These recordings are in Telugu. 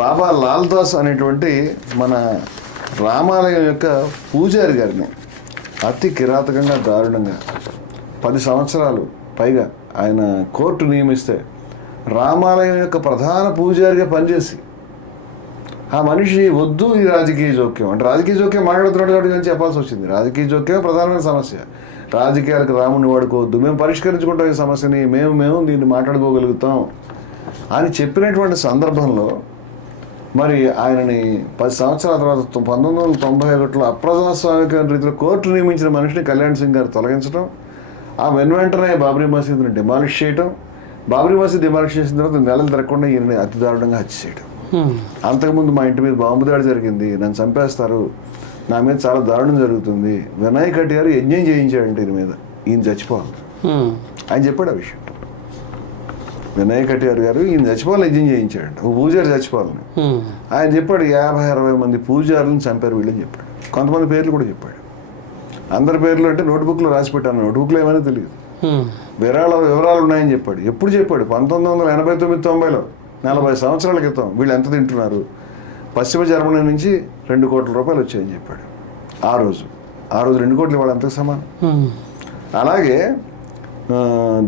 బాబా లాల్ దాస్ అనేటువంటి మన రామాలయం యొక్క పూజారి గారిని అతి కిరాతకంగా దారుణంగా 10 సంవత్సరాలు పైగా ఆయన కోర్టు నియమిస్తే రామాలయం యొక్క ప్రధాన పూజారిగా పనిచేసి ఆ మనిషి వద్దు ఈ రాజకీయ జోక్యం అంటే రాజకీయ జోక్యం మాట్లాడుతున్నాడు కాబట్టి చెప్పాల్సి వచ్చింది. రాజకీయ జోక్యం ప్రధానమైన సమస్య. రాజకీయాలకు రాముని వాడుకోవద్దు, మేము పరిష్కరించుకుంటాం ఈ సమస్యని, మేము దీన్ని మాట్లాడుకోగలుగుతాం అని చెప్పినటువంటి సందర్భంలో మరి ఆయనని 10 సంవత్సరాల తర్వాత 1991లో అప్రజాస్వామిక రీతిలో కోర్టు నియమించిన మనిషిని కళ్యాణ్ సింగ్ గారు తొలగించడం, ఆ వెంటనే బాబ్రీ మసీదుని డిమాలిష్ చేయడం, బాబ్రీ మసీద్ డిమాలిష్ చేసిన తర్వాత నెలలు తిరగకుండా ఈయనని అతి దారుణంగా హత్య చేయడం. అంతకుముందు మా ఇంటి మీద బాంబు దాడి జరిగింది, నన్ను చంపేస్తారు, నా మీద చాలా దారుణం జరుగుతుంది, వినాయక్ కట్టి గారు యజ్ఞం చేయించాడంటే ఈయన మీద, ఈయన చచ్చిపోవాలి ఆయన చెప్పాడు ఆ విషయం. వినాయక్ కట్టి గారు ఈయన చచ్చిపోవాలని యజ్ఞం చేయించాడంట, ఓ పూజారి చచ్చిపోవాలని ఆయన చెప్పాడు. 50-60 మంది పూజారులను చంపారు వీళ్ళని చెప్పాడు. కొంతమంది పేర్లు కూడా చెప్పాడు. అందరి పేర్లు అంటే నోట్బుక్లో రాసి పెట్టాను, నోట్బుక్లో ఏమైనా తెలియదు, వివరాలు ఉన్నాయని చెప్పాడు. ఎప్పుడు చెప్పాడు? 1989-90లో 40 సంవత్సరాల క్రితం. వీళ్ళు ఎంత తింటున్నారు? పశ్చిమ జర్మనీ నుంచి 2 కోట్ల రూపాయలు వచ్చాయని చెప్పాడు. ఆ రోజు 2 కోట్లు ఇవాళ ఎంతకు సమానం. అలాగే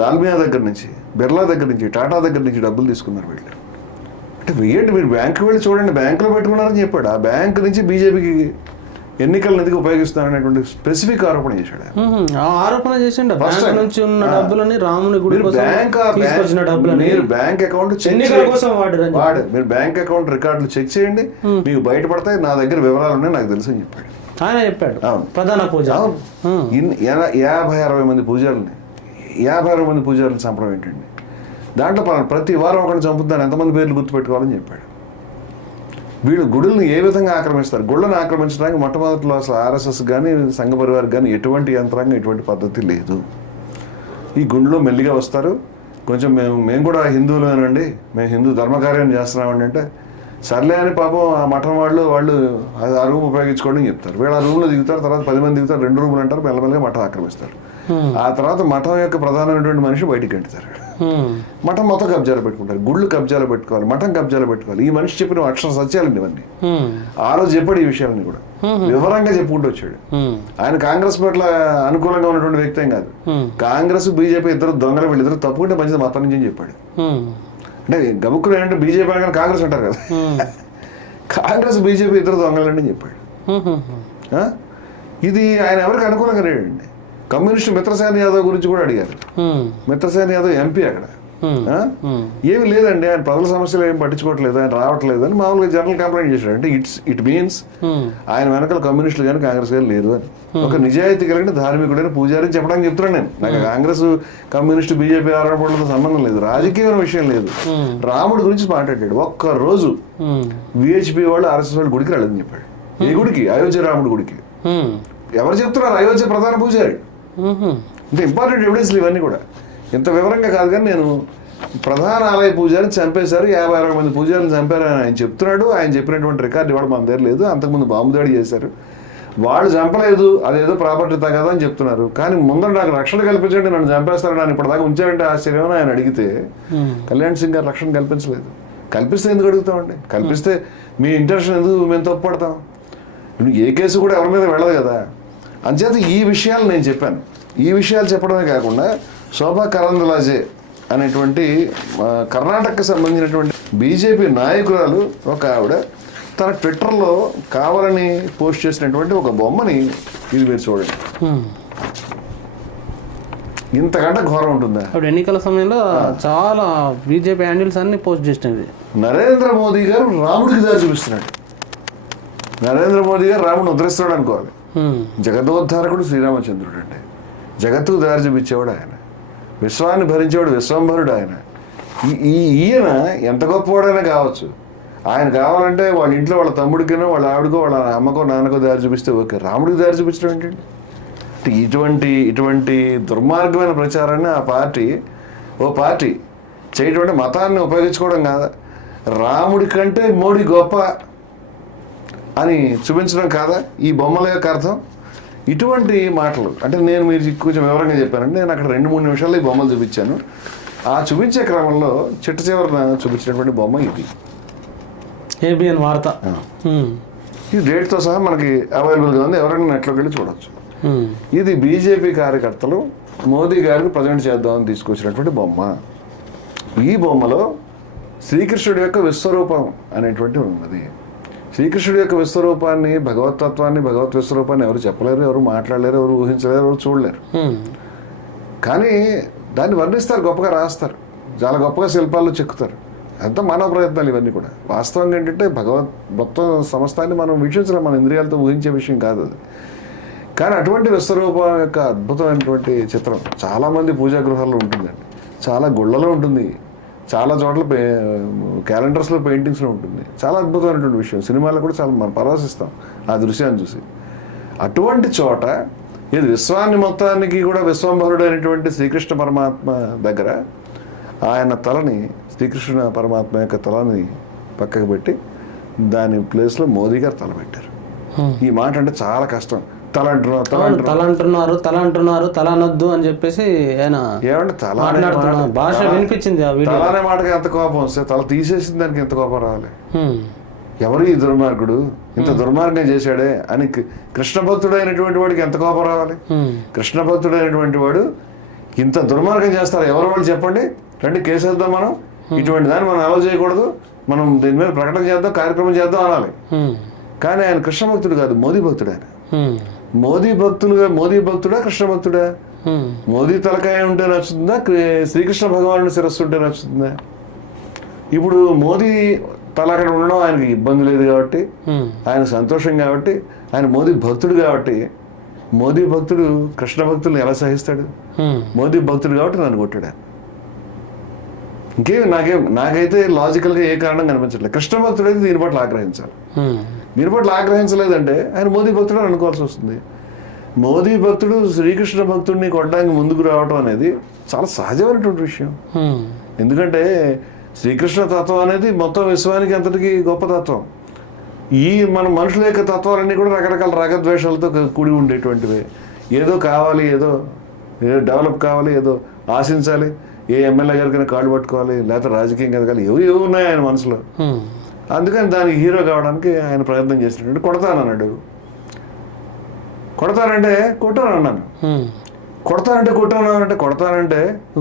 దాల్మియా దగ్గర నుంచి, బిర్లా దగ్గర నుంచి, టాటా దగ్గర నుంచి డబ్బులు తీసుకున్నారు వీళ్ళు. అంటే వెయ్యండి, మీరు బ్యాంకుకి వెళ్ళి చూడండి, బ్యాంకులో పెట్టుకున్నారని చెప్పాడు. ఆ బ్యాంకు నుంచి బీజేపీకి ఎన్నికల నిధికి ఉపయోగిస్తున్నారనేటువంటి స్పెసిఫిక్ ఆరోపణ చేశాడు. ఆరోపణ చేసిండు బ్యాంక్ నుంచి ఉన్న డబ్బులని రాముని గుడి కోసం తీసుకొచ్చిన డబ్బులని మీరు బ్యాంక్ అకౌంట్ ఎన్నికల కోసం వాడు మీరు బ్యాంక్ అకౌంట్ రికార్డులు చెక్ చేయండి, మీకు బయటపడతాయి, నా దగ్గర వివరాలు ఉన్నాయి, నాకు తెలుసు అని చెప్పాడు. ఆయన చెప్పాడు ప్రధాన పూజ. 50-60 మంది పూజారులని 50-60 మంది పూజారులు చంపడం ఏంటండి? దాంట్లో ప్రతి వారం ఒకరిని చంపుతాను, ఎంతమంది పేర్లు గుర్తుపెట్టుకోవాలని చెప్పాడు. వీళ్ళు గుడులను ఏ విధంగా ఆక్రమిస్తారు? గుళ్ళను ఆక్రమించడానికి మొట్టమొదటిలో అసలు ఆర్ఎస్ఎస్ కానీ సంఘ పరివారికి కానీ ఎటువంటి యంత్రాంగం, ఎటువంటి పద్ధతి లేదు. ఈ గుండెలో మెల్లిగా వస్తారు, కొంచెం మేము కూడా హిందువులేనండి, మేము హిందూ ధర్మకార్యం చేస్తున్నామండి అంటే సర్లే అని పాపం ఆ మఠం వాళ్ళు ఆ రూమ్ ఉపయోగించుకోవడం చెప్తారు. వీళ్ళు ఆ రూమ్లో దిగుతారు, తర్వాత 10 మంది దిగుతారు, 2 రూములు అంటారు, మెల్లమెల్లగా మఠం ఆక్రమిస్తారు. ఆ తర్వాత మఠం యొక్క ప్రధానమైనటువంటి మనిషి బయటికి గంటుతారు. మఠం మొత్తం కబ్జాలు పెట్టుకుంటారు, గుళ్ళు కబ్జాలు పెట్టుకోవాలి, మఠం కబ్జాలు పెట్టుకోవాలి. ఈ మనిషి చెప్పిన అక్షర సత్యాలండి ఇవన్నీ. ఆ రోజు చెప్పాడు ఈ విషయాలని కూడా వివరంగా చెప్పుకుంటూ వచ్చాడు. ఆయన కాంగ్రెస్ పట్ల అనుకూలంగా ఉన్నటువంటి వ్యక్తి ఏం కాదు. కాంగ్రెస్ బీజేపీ ఇద్దరు దొంగలు, వీళ్ళిద్దరు తప్పుకుంటే మంచిది మతం నుంచి అని చెప్పాడు. అంటే గబుక్కులు ఏంటంటే బీజేపీ అనగానే కాంగ్రెస్ అంటారు కదా, కాంగ్రెస్ బీజేపీ ఇద్దరు దొంగలండి అని చెప్పాడు. ఇది ఆయన ఎవరికి అనుకూలంగా లేడండి. కమ్యూనిస్ట్ మిత్రసేన యాదవ్ గురించి కూడా అడిగారు. మిత్రసేన యాదవ్ ఎంపీ అక్కడ. ఏమి లేదండి, ఆయన ప్రజల సమస్యలు ఏం పట్టించుకోవట్లేదు, ఆయన రావట్లేదు అని మామూలుగా జనరల్ కంప్లైంట్ చేశాడు. అంటే ఇట్ మీన్స్ ఆయన వెనకాల కమ్యూనిస్టులు కానీ కాంగ్రెస్ కానీ లేదు అని. ఒక నిజాయితీ కలిగిన ధార్మికుడైన పూజారి చెప్పడానికి చెప్తున్నాను నేను. నాకు కాంగ్రెస్ కమ్యూనిస్ట్ బీజేపీ ఆరోపణలతో సంబంధం లేదు, రాజకీయ విషయం లేదు. రాముడి గురించి మాట్లాడాడు. ఒక్కరోజు విహెచ్పి వాళ్ళు ఆర్ఎస్ఎస్ వాళ్ళు గుడికి రాలేదని చెప్పాడు. ఏ గుడికి? అయోధ్య రాముడి గుడికి. ఎవరు చెప్తున్నారు? అయోధ్య ప్రధాన పూజారి. అంటే ఇంపార్టెంట్ ఎవిడెన్స్లు ఇవన్నీ కూడా. ఇంత వివరంగా కాదు కానీ నేను ప్రధాన ఆలయ పూజారిని చంపేశారు, 50-60 మంది పూజారులను చంపారని ఆయన చెప్తున్నాడు. ఆయన చెప్పినటువంటి రికార్డు ఇవాళ మన దగ్గర లేదు. అంతకుముందు బాంబు దాడి చేశారు, వాళ్ళు చంపలేదు, అదేదో ప్రాపర్టీ తగదా అని చెప్తున్నారు. కానీ ముందర నాకు రక్షణ కల్పించండి, నన్ను చంపేస్తారని ఆయన ఇప్పటిదాకా ఉంచారంటే ఆశ్చర్యం. ఆయన అడిగితే కళ్యాణ్ సింగ్ గారు రక్షణ కల్పించలేదు. కల్పిస్తే ఎందుకు అడుగుతామండి? కల్పిస్తే మీ ఇంటెన్షన్ ఎందుకు మేము తప్పుపడతాం? ఏ కేసు కూడా ఎవరి మీద వెళ్ళదు కదా. అంచేత ఈ విషయాలు నేను చెప్పాను. ఈ విషయాలు చెప్పడమే కాకుండా శోభా కరంద్లాజే అనేటువంటి కర్ణాటకకు సంబంధించినటువంటి బీజేపీ నాయకురాలు ఒక ఆవిడ తన ట్విట్టర్లో కావాలని పోస్ట్ చేసినటువంటి ఒక బొమ్మని ఇది మీరు చూడండి. ఇంతకంటే ఘోరం ఉంటుందా? ఎన్నికల సమయంలో చాలా బీజేపీ హ్యాండిల్స్ అన్ని పోస్ట్ చేసినవి. నరేంద్ర మోదీ గారు రాముడికి దారి చూపిస్తున్నాడు. నరేంద్ర మోదీ గారు రాముడిని ఉద్ధరిస్తున్నాడు అనుకోవాలి. జగదోద్ధారకుడు శ్రీరామచంద్రుడు అంటే జగత్తుకు దారి చూపించేవాడు ఆయన, విశ్వాన్ని భరించేవాడు విశ్వంభరుడు ఆయన. ఈయన ఎంత గొప్పవాడైనా కావచ్చు, ఆయన కావాలంటే వాళ్ళ ఇంట్లో వాళ్ళ తమ్ముడికైనా వాళ్ళ ఆవిడకో వాళ్ళ అమ్మకో నాన్నకో దారి చూపిస్తే ఓకే. రాముడికి దారి చూపించడం ఏంటండి? ఇటువంటి దుర్మార్గమైన ప్రచారాన్ని ఆ పార్టీ చేయటం అంటే మతాన్ని ఉపయోగించుకోవడం కాదా? రాముడి కంటే మోడీ గొప్ప అని చూపించడం కాదా ఈ బొమ్మల యొక్క అర్థం? ఇటువంటి మాటలు అంటే నేను మీరు కొంచెం వివరంగా చెప్పానంటే నేను అక్కడ 2-3 నిమిషాల్లో ఈ బొమ్మలు చూపించాను. ఆ చూపించే క్రమంలో చిట్ట చివరన చూపించినటువంటి బొమ్మ ఇది. ఏబిఎన్ వార్త. ఈ డేట్తో సహా మనకి అవైలబుల్గా ఉంది, ఎవరైనా నెట్లోకి వెళ్ళి చూడొచ్చు. ఇది బీజేపీ కార్యకర్తలు మోదీ గారికి ప్రజెంట్ చేద్దామని తీసుకొచ్చినటువంటి బొమ్మ. ఈ బొమ్మలో శ్రీకృష్ణుడి యొక్క విశ్వరూపం అనేటువంటి ఉన్నది. శ్రీకృష్ణుడి యొక్క విశ్వరూపాన్ని, భగవతత్వాన్ని, భగవత్ విశ్వరూపాన్ని ఎవరు చెప్పలేరు, ఎవరు మాట్లాడలేరు, ఎవరు ఊహించలేరు, ఎవరు చూడలేరు. కానీ దాన్ని వర్ణిస్తారు, గొప్పగా రాస్తారు, చాలా గొప్పగా శిల్పాల్లో చెక్కుతారు. అంతా మానవ ప్రయత్నాలు ఇవన్నీ కూడా. వాస్తవంగా ఏంటంటే మొత్తం సమస్తాన్ని మనం వీక్షించలేం, మన ఇంద్రియాలతో ఊహించే విషయం కాదు అది. కానీ అటువంటి విశ్వరూపం యొక్క అద్భుతమైనటువంటి చిత్రం చాలామంది పూజా గృహాల్లో ఉంటుందండి, చాలా గుళ్ళలో ఉంటుంది, చాలా చోట్ల క్యాలెండర్స్లో పెయింటింగ్స్లో ఉంటుంది. చాలా అద్భుతమైనటువంటి విషయం. సినిమాలో కూడా చాలా మనం పరవశిస్తాం ఆ దృశ్యాన్ని చూసి. అటువంటి చోట ఇది విశ్వాన్ని మొత్తానికి కూడా విశ్వంభరుడు అయినటువంటి శ్రీకృష్ణ పరమాత్మ దగ్గర ఆయన తలని, శ్రీకృష్ణ పరమాత్మ యొక్క తలని పక్కకు పెట్టి దాని ప్లేస్లో మోదీ గారు తల పెట్టారు. ఈ మాట అంటే చాలా కష్టం. తల అంటున్నారు, తల అనొద్దు అని చెప్పేసి ఆయన ఏమంటే భాష వినిపించింది. తల అనే మాటకి ఎంత కోపం వస్తే, తల తీసేసిన దానికి ఎంత కోపం రావాలి. ఎవరు ఈ దుర్మార్గుడు, ఇంత దుర్మార్గం చేశాడే అని కృష్ణ భక్తుడు అయినటువంటి వాడికి ఎంత కోపం రావాలి. కృష్ణ భక్తుడు అయినటువంటి వాడు ఇంత దుర్మార్గం చేస్తారు, ఎవరు వాళ్ళు చెప్పండి, రండి కేసు వేద్దాం, మనం ఇటువంటి దాన్ని మనం అలౌ చేయకూడదు, మనం దీని మీద ప్రకటన చేద్దాం, కార్యక్రమం చేద్దాం అనాలి. కానీ ఆయన కృష్ణ భక్తుడు కాదు, మోదీ భక్తుడు. ఆయన మోదీ భక్తుడా కృష్ణ భక్తుడా? మోదీ తలకాయ ఉంటే నచ్చుతుందా, శ్రీకృష్ణ భగవానుడి శిరస్సు ఉంటే నచ్చుతుందా? ఇప్పుడు మోదీ తల అక్కడ ఉండడం ఆయనకి ఇబ్బంది లేదు కాబట్టి, ఆయన సంతోషం కాబట్టి, ఆయన మోదీ భక్తుడు కాబట్టి, మోదీ భక్తుడు కృష్ణ భక్తులను ఎలా సహిస్తాడు? మోదీ భక్తుడు కాబట్టి నన్ను కొట్టాడు. నాకైతే లాజికల్గా ఏ కారణం కనిపించట్లేదు. కృష్ణ భక్తుడు అయితే దీని పట్ల ఆగ్రహించాలి. దీని పట్ల ఆగ్రహించలేదంటే ఆయన మోదీ భక్తుడు అనుకోవాల్సి వస్తుంది. మోదీ భక్తుడు శ్రీకృష్ణ భక్తుడిని కొట్టడానికి ముందుకు రావడం అనేది చాలా సహజమైనటువంటి విషయం. ఎందుకంటే శ్రీకృష్ణ తత్వం అనేది మొత్తం విశ్వానికి అంతటికీ గొప్ప తత్వం. ఈ మన మనుషుల యొక్క తత్వాలన్నీ కూడా రకరకాల రాగద్వేషాలతో కూడి ఉండేటువంటివి. ఏదో కావాలి, ఏదో డెవలప్ కావాలి, ఏదో ఆశించాలి, ఏ ఎమ్మెల్యే గారికైనా కాళ్ళు పట్టుకోవాలి, లేకపోతే రాజకీయం ఎదగాలి, ఏవో ఉన్నాయి ఆయన మనసులో. అందుకని దానికి హీరో కావడానికి ఆయన ప్రయత్నం చేసినట్టు కొడతానన్నాడు. కొడతానంటే కొట్టానన్నాను, కొడతానంటే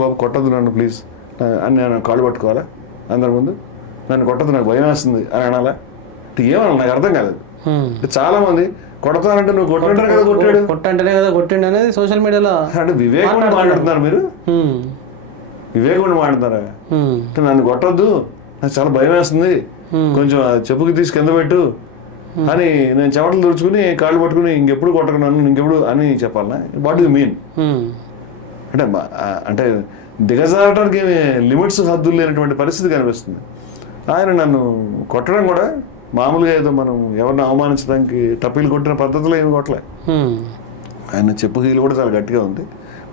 బాబు కొట్టద్దు నన్ను ప్లీజ్ అని నేను కాళ్ళు పట్టుకోవాలా అందరి ముందు, నన్ను కొట్టద్దు నాకు భయం వేస్తుంది అని అనాలా? ఏమన్నా నాకు అర్థం కాలేదు. చాలా మంది కొడతానంటే నువ్వు కొట్టాడు కదా, కొట్టంటేనే కదా కొట్టిండు అనేది సోషల్ మీడియాలో అంటే వివేకం మాట్లాడుతున్నారు మీరు, వివేకం మాట్లాడతారా? అంటే నన్ను కొట్టద్దు, నాకు చాలా భయం వేస్తుంది, కొంచెం చెప్పుకి తీసి కింద పెట్టు అని నేను చెమటలు తుడుచుకుని కాళ్ళు పట్టుకుని ఇంకెప్పుడు కొట్టకున్నాను, ఇంకెప్పుడు అని చెప్పాలనా? What you mean? అంటే దిగజారడానికి లిమిట్స్, హద్దులు లేనటువంటి పరిస్థితి కనిపిస్తుంది. ఆయన నన్ను కొట్టడం కూడా మామూలుగా ఏదో మనం ఎవరిని అవమానించడానికి టప్పీలు కొట్టిన పద్ధతిలో ఏమి కొట్టలే. ఆయన చెప్పు హీలు కూడా చాలా గట్టిగా ఉంది,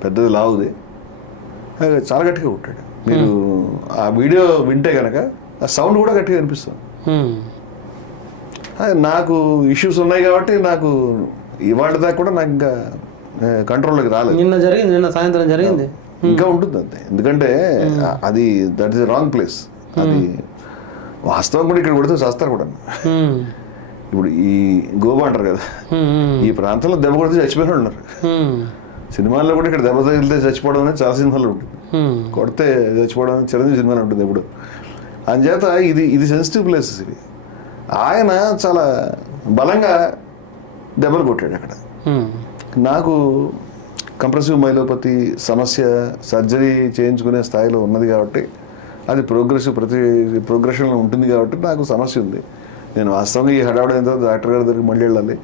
పెద్దది లావుది, చాలా గట్టిగా కొట్టాడు. మీరు ఆ వీడియో వింటే కనుక ఆ సౌండ్ కూడా గట్టిగా అనిపిస్తుంది. నాకు ఇష్యూస్ ఉన్నాయి కాబట్టి నాకు ఇవాళ దాకా కూడా నాకు ఇంకా కంట్రోల్లోకి రాలేదు. నిన్న సాయంత్రం జరిగింది, ఇంకా ఉంటుంది అంతే. ఎందుకంటే అది దట్ ఇస్ రాంగ్ ప్లేస్. అది వాస్తవం కూడా ఇక్కడ కొడితే చేస్తారు కూడా. ఇప్పుడు ఈ గోబా అంటారు కదా, ఈ ప్రాంతంలో దెబ్బ కొడితే చచ్చిపోయిన ఉన్నారు. సినిమాల్లో కూడా ఇక్కడ దెబ్బ తగిలితే చచ్చిపోవడం అనేది చాలా సినిమాల్లో ఉంటుంది, కొడితే చచ్చిపోవడం చిరంజీవి సినిమాలో ఉంటుంది ఎప్పుడు. అందుచేత ఇది సెన్సిటివ్ ప్లేసెస్ ఇవి. ఆయన చాలా బలంగా దెబ్బలు కొట్టాడు అక్కడ. నాకు కంప్రెసివ్ మైలోపతి సమస్య సర్జరీ చేయించుకునే స్థాయిలో ఉన్నది కాబట్టి, అది ప్రోగ్రెషన్లో ఉంటుంది కాబట్టి నాకు సమస్య ఉంది. నేను వాస్తవంగా ఈ హడావుడైన తర్వాత డాక్టర్ గారి దగ్గరికి మళ్ళీ వెళ్ళాలి,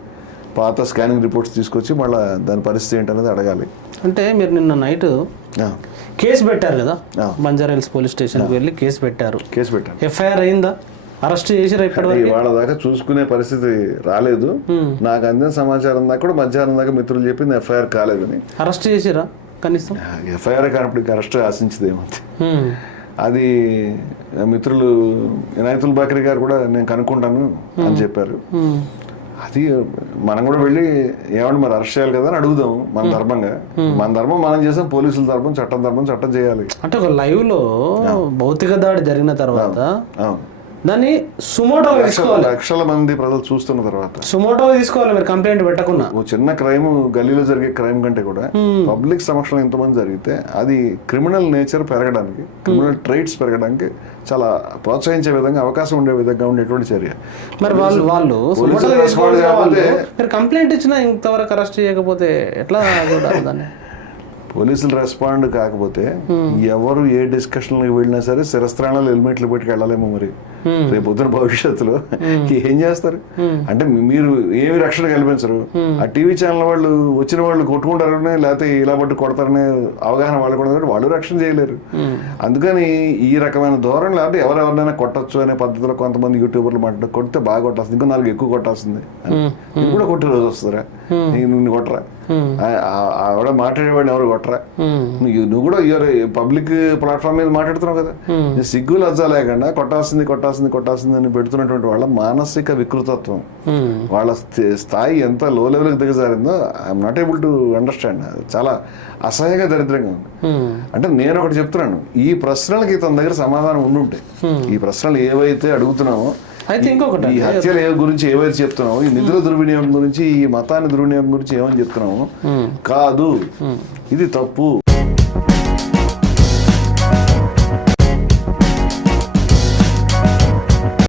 పాత స్కానింగ్ రిపోర్ట్స్ తీసుకొచ్చి మళ్ళీ దాని పరిస్థితి ఏంటనేది అడగాలి. అంటే మీరు నిన్న నైట్ కేసు పెట్టారు కదా, బంజారా హిల్స్ పోలీస్ స్టేషన్కి వెళ్ళి కేసు పెట్టారు. ఎఫ్ఐఆర్ అయిందా? అరెస్ట్ చేసి వాళ్ళ దాకా చూసుకునే పరిస్థితి రాలేదు. నాకు అందిన సమాచారం దాకా కూడా మధ్యాహ్నం దాకా మిత్రులు చెప్పింది ఎఫ్ఐఆర్ కాలేదని. అరెస్ట్ చేసిరా కనీసం? ఎఫ్ఐఆర్ కానప్పుడు అరెస్ట్ ఆశించదేమో. అది మిత్రులు ఇనాయతుల్ బక్రీ గారు కూడా నేను కనుక్కుంటాను అని చెప్పారు. అది మనం కూడా వెళ్ళి ఏమంటే మరి అరెస్ట్ చేయాలి కదా అని అడుగుదాం. మన ధర్మం మనం చేసాం, పోలీసుల ధర్మం చట్టం చేయాలి. అంటే ఒక లైవ్ లో భౌతిక దాడి జరిగిన తర్వాత దాన్ని సుమోటోగా తీసుకోవాలి, లక్షల మంది ప్రజలు చూస్తున్న తర్వాత సుమోటోగా తీసుకోవాలి మీరు కంప్లైంట్ పెట్టకుండా. ఓ చిన్న క్రైమ్ గల్లీలో జరిగే క్రైమ్ కంటే కూడా పబ్లిక్ సమక్షంలో ఎంతమంది జరిగితే అది క్రిమినల్ నేచర్ పెరగడానికి, క్రిమినల్ ట్రైట్స్ పెరగడానికి చాలా ప్రోత్సహించే విధంగా, అవకాశం ఉండే విధంగా ఉండేటువంటి చర్య. మరి వాళ్ళు సుమోటోగా తీసుకోవాలి కాబట్టి మీరు కంప్లైంట్ ఇచ్చినా ఇంతవరకు అరెస్ట్ చేయకపోతే ఎట్లా చూడాలి దాన్ని? పోలీసులు రెస్పాండ్ కాకపోతే ఎవరు ఏ డిస్కషన్ వెళ్ళినా సరే శిరస్త్రాణాలు హెల్మెట్లు పెట్టుకు వెళ్ళాలేమో మరి రేపు పొద్దున భవిష్యత్తులో ఏం చేస్తారు? అంటే మీరు ఏమి రక్షణ కల్పించరు. ఆ టీవీ ఛానల్ వాళ్ళు వచ్చిన వాళ్ళు కొట్టుకుంటారని, లేకపోతే ఇలా పట్టు కొడతారనే అవగాహన వాళ్ళు కూడా వాళ్ళు రక్షణ చేయలేరు. అందుకని ఈ రకమైన ధోరణి, లేకపోతే ఎవరెవరినైనా కొట్టచ్చు అనే పద్ధతిలో కొంతమంది యూట్యూబర్లు మాట కొడితే బాగా కొట్టాల్సింది, ఇంకో 4 ఎక్కువ కొట్టాల్సింది, నేను కూడా కొట్టే రోజు వస్తారా, నిన్ను కొట్టరా, ఆవిడ మాట్లాడేవాడిని ఎవరు కొట్టరా, నువ్వు కూడా పబ్లిక్ ప్లాట్ఫామ్ మీద మాట్లాడుతున్నావు కదా, నీ సిగ్గు లజ్జా లేకుండా కొట్టాల్సింది అని పెడుతున్నటువంటి వాళ్ళ మానసిక వికృతత్వం, వాళ్ళ స్థాయి ఎంత లో లెవెల్కి దిగజారిందో I'm not able to understand. చాలా అసహ్యంగా దరిద్రంగా ఉంది. అంటే నేను ఒకటి చెప్తున్నాను, ఈ ప్రశ్నలకి తన దగ్గర సమాధానం ఉండుంటే, ఈ ప్రశ్నలు ఏవైతే అడుగుతున్నామో, అయితే ఇంకొకటి ఈ హత్యల గురించి ఏవైతే చెప్తున్నావు, ఈ నిధుల దుర్వినియోగం గురించి, ఈ మతాన్ని దుర్వినియోగం గురించి ఏమని చెప్తున్నావు, కాదు ఇది తప్పు,